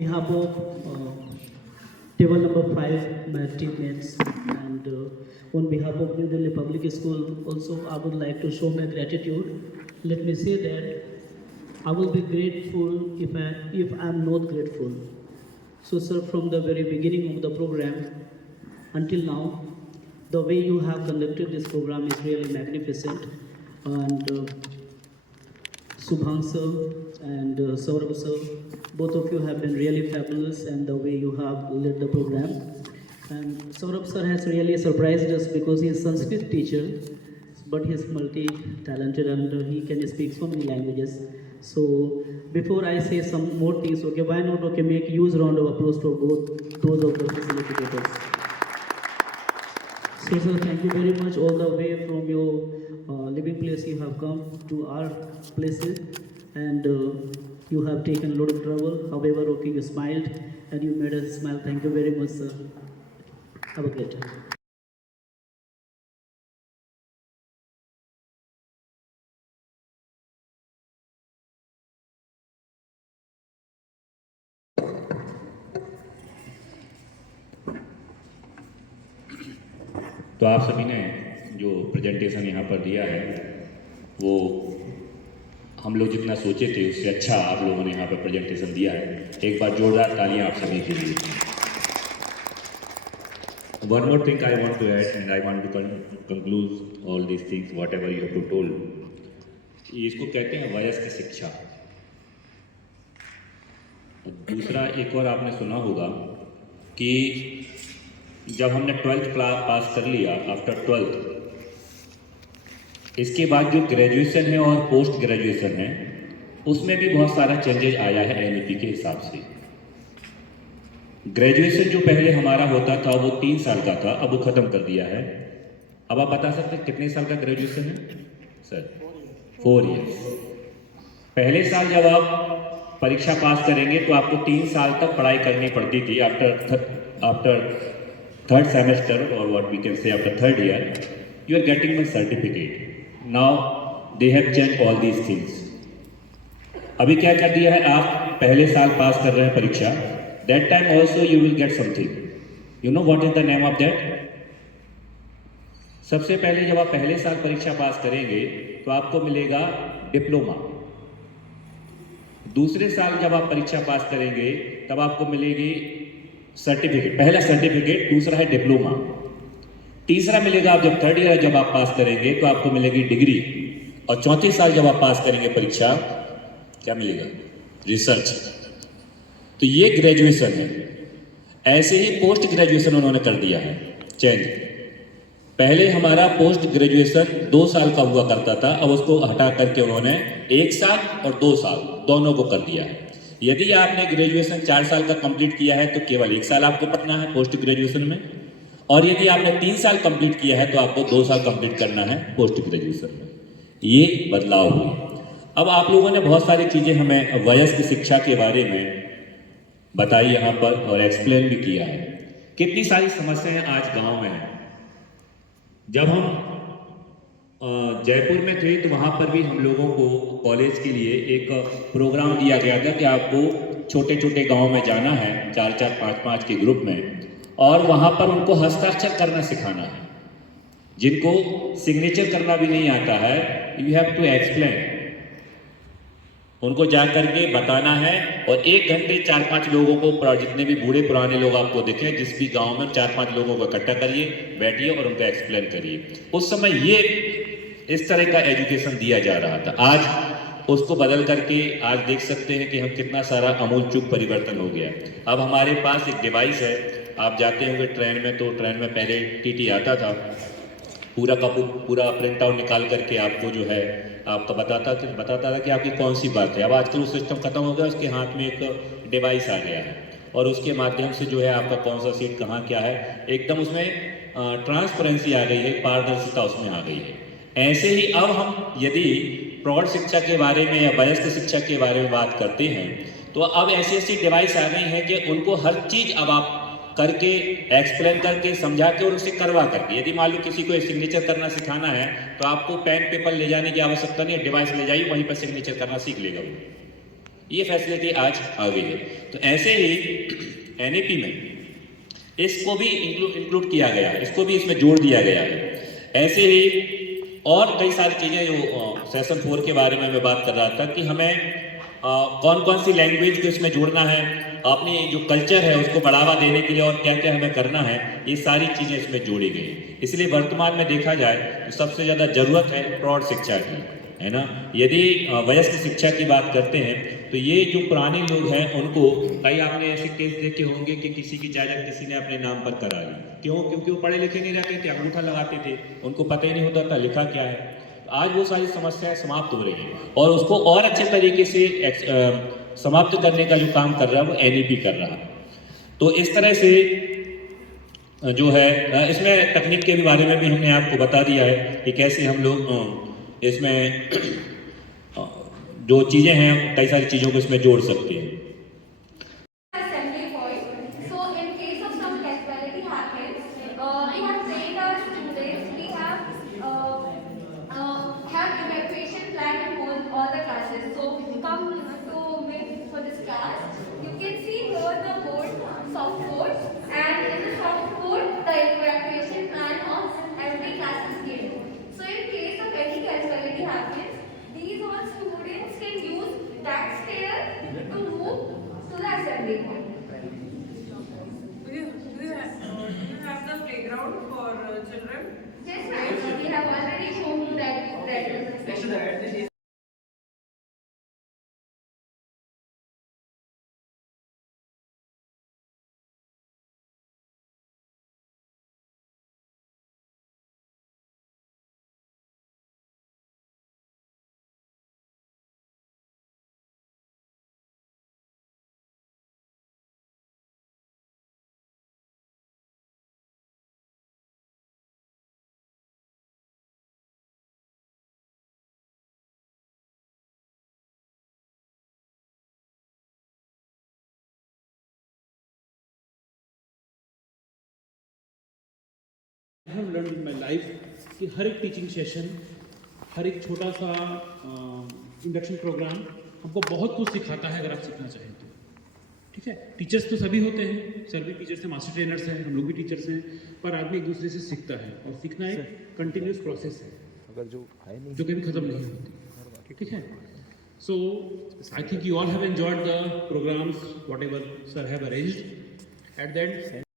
behalf of table number 5, my teammates, and on behalf of New Delhi Public School, also I would like to show my gratitude. Let me say that I will be grateful if I am not grateful. So, sir, from the very beginning of the program until now, the way you have conducted this program is really magnificent, and Subhang sir and Saurabh sir, both of you have been really fabulous and the way you have led the program. And Saurabh sir has really surprised us because he is Sanskrit teacher, but he is multi-talented and he can speak so many languages. So before I say some more things, okay, why not make huge round of applause for both those of the facilitators. So sir, thank you very much all the way from your living place you have come to our places and you have taken a lot of trouble. However, okay, you smiled and you made us smile. Thank you very much, sir. Have a great time. तो आप सभी ने जो presentation यहाँ पर दिया है वो हम लोग जितना सोचे थे उससे अच्छा आप लोगों ने यहाँ पर प्रेजेंटेशन दिया है। एक बार जोरदार तालियां आप सभी के लिए। One more thing I want to add and I want to conclude all these things whatever you have to told. इसको कहते हैं वयस्क शिक्षा। दूसरा एक और आपने सुना होगा कि जब हमने 12th क्लास पास कर लिया आफ्टर 12th, इसके बाद जो ग्रेजुएशन है और पोस्ट ग्रेजुएशन है उसमें भी बहुत सारा चेंजेस आया है एनईपी के हिसाब से। ग्रेजुएशन जो पहले हमारा होता था वो 3 साल का था, अब वो ख़त्म कर दिया है। अब आप बता सकते हैं कितने साल का ग्रेजुएशन है सर? 4 इयर्स। पहले साल जब आप परीक्षा पास करेंगे तो आपको 3 साल तक पढ़ाई करनी पड़ती थी। After third semester or what we can say after 3rd year you are getting a certificate. Now they have changed all these things. अभी क्या कर दिया है, आप पहले साल पास कर रहे हैं परीक्षा, that time also you will get something. You know what is the name of that? सबसे पहले जब आप पहले साल परीक्षा पास करेंगे तो आपको मिलेगा डिप्लोमा। दूसरे साल जब आप परीक्षा पास करेंगे तब आपको मिलेगी सर्टिफिकेट, पहला सर्टिफिकेट, दूसरा है डिप्लोमा। तीसरा मिलेगा आप जब 3rd ईयर जब आप पास करेंगे तो आपको मिलेगी डिग्री। और चौथे साल जब आप पास करेंगे परीक्षा, क्या मिलेगा? रिसर्च। तो ये ग्रेजुएशन है। ऐसे ही पोस्ट ग्रेजुएशन उन्होंने कर दिया है चेंज। पहले हमारा पोस्ट ग्रेजुएशन 2 साल का हुआ करता था, अब उसको हटा करके उन्होंने 1 साल और 2 साल दोनों को कर दिया है। यदि आपने ग्रेजुएशन 4 साल का कंप्लीट किया है तो केवल 1 साल आपको पढ़ना है पोस्ट ग्रेजुएशन में, और यदि आपने 3 साल कंप्लीट किया है तो आपको 2 साल कंप्लीट करना है पोस्ट ग्रेजुएशन में। ये बदलाव हुए। अब आप लोगों ने बहुत सारी चीज़ें हमें वयस्क शिक्षा के बारे में बताई यहाँ पर और एक्सप्लेन भी किया है। कितनी सारी समस्याएं आज गांव में हैं। जब हम जयपुर में थे तो वहाँ पर भी हम लोगों को कॉलेज के लिए एक प्रोग्राम दिया गया था कि आपको छोटे छोटे गांव में जाना है 4-4, 5-5 के ग्रुप में, और वहाँ पर उनको हस्ताक्षर करना सिखाना है। जिनको सिग्नेचर करना भी नहीं आता है, यू हैव टू एक्सप्लेन, उनको जा करके बताना है। और 1 घंटे 4-5 लोगों को, जितने भी बूढ़े पुराने लोग आपको दिखे जिस भी गांव में, 4-5 लोगों को इकट्ठा करिए, बैठिए और उनको एक्सप्लेन करिए। उस समय ये इस तरह का एजुकेशन दिया जा रहा था। आज उसको बदल करके आज देख सकते हैं कि हम कितना सारा अमूलचूल परिवर्तन हो गया। अब हमारे पास एक डिवाइस है, आप जाते होंगे ट्रेन में तो ट्रेन में पहले टीटी आता था, पूरा का पूरा प्रिंट आउट निकाल करके आपको जो है आपको बताता था कि आपकी कौन सी बात है। अब आजकल वो सिस्टम खत्म हो गया, उसके हाथ में एक डिवाइस आ गया है और उसके माध्यम से जो है आपका कौन सा सीट कहाँ क्या है, एकदम उसमें ट्रांसपेरेंसी आ गई है, पारदर्शिता उसमें आ गई है। ऐसे ही अब हम यदि प्रौढ़ शिक्षा के बारे में या वयस्क शिक्षा के बारे में बात करते हैं तो अब ऐसी ऐसी डिवाइस आ गई हैं कि उनको हर चीज़ अब आप करके एक्सप्लेन करके समझा के और उसे करवा करके, यदि मान लो किसी को सिग्नेचर करना सिखाना है तो आपको पेन पेपर ले जाने की आवश्यकता नहीं है, डिवाइस ले जाइए, वहीं पर सिग्नेचर करना सीख लेगा वो। ये फैसिलिटी आज आ गई है। तो ऐसे ही एनईपी में इसको भी इंक्लूड किया गया है, इसको भी इसमें जोड़ दिया गया है। ऐसे ही और कई सारी चीज़ें जो सेशन 4 के बारे में मैं बात कर रहा था कि हमें कौन कौन सी लैंग्वेज को इसमें जोड़ना है, अपनी जो कल्चर है उसको बढ़ावा देने के लिए और क्या क्या हमें करना है, ये सारी चीज़ें इसमें जोड़ी गई। इसलिए वर्तमान में देखा जाए तो सबसे ज़्यादा ज़रूरत है प्रौढ़ शिक्षा की, है ना। यदि वयस्क शिक्षा की बात करते हैं तो ये जो पुराने लोग हैं उनको, कई आपने ऐसे केस देखे होंगे कि किसी की जायदाद किसी ने अपने नाम पर करा ली। क्यों? क्योंकि वो पढ़े लिखे नहीं रहते थे, अंगूठा लगाते थे, उनको पता ही नहीं होता था लिखा क्या है। आज वो सारी समस्याएं समाप्त हो रही हैं और उसको और अच्छे तरीके से समाप्त करने का जो काम कर रहा है वो एनईपी कर रहा है। तो इस तरह से जो है इसमें तकनीक के भी बारे में भी हमने आपको बता दिया है कि कैसे हम लोग इसमें जो चीज़ें हैं कई सारी चीज़ों को इसमें जोड़ सकते हैं। Assembly point. So in case of some casualty happens, we have trained our students. We have evacuation plan in all the classes. So come to me for this class. You can see here the board, soft board, and in the soft board the evacuation plan of every class is given. So in case of any casualty happens, these all students can use that stair to move to the assembly point. Do you have the playground for children? Yes, ma'am. We have already shown you that. I have learned in my life कि हर एक teaching session, हर एक छोटा सा induction programme हमको बहुत कुछ सिखाता है अगर आप सीखना चाहें तो। ठीक है, टीचर्स तो सभी होते हैं, सर भी टीचर्स हैं, मास्टर ट्रेनर्स हैं, हम लोग भी टीचर्स हैं, पर आदमी एक दूसरे से सीखता है और सीखना एक कंटिन्यूस प्रोसेस है जो कभी ख़त्म नहीं होती। ठीक है, so I think you all have enjoyed the programs whatever sir have arranged at that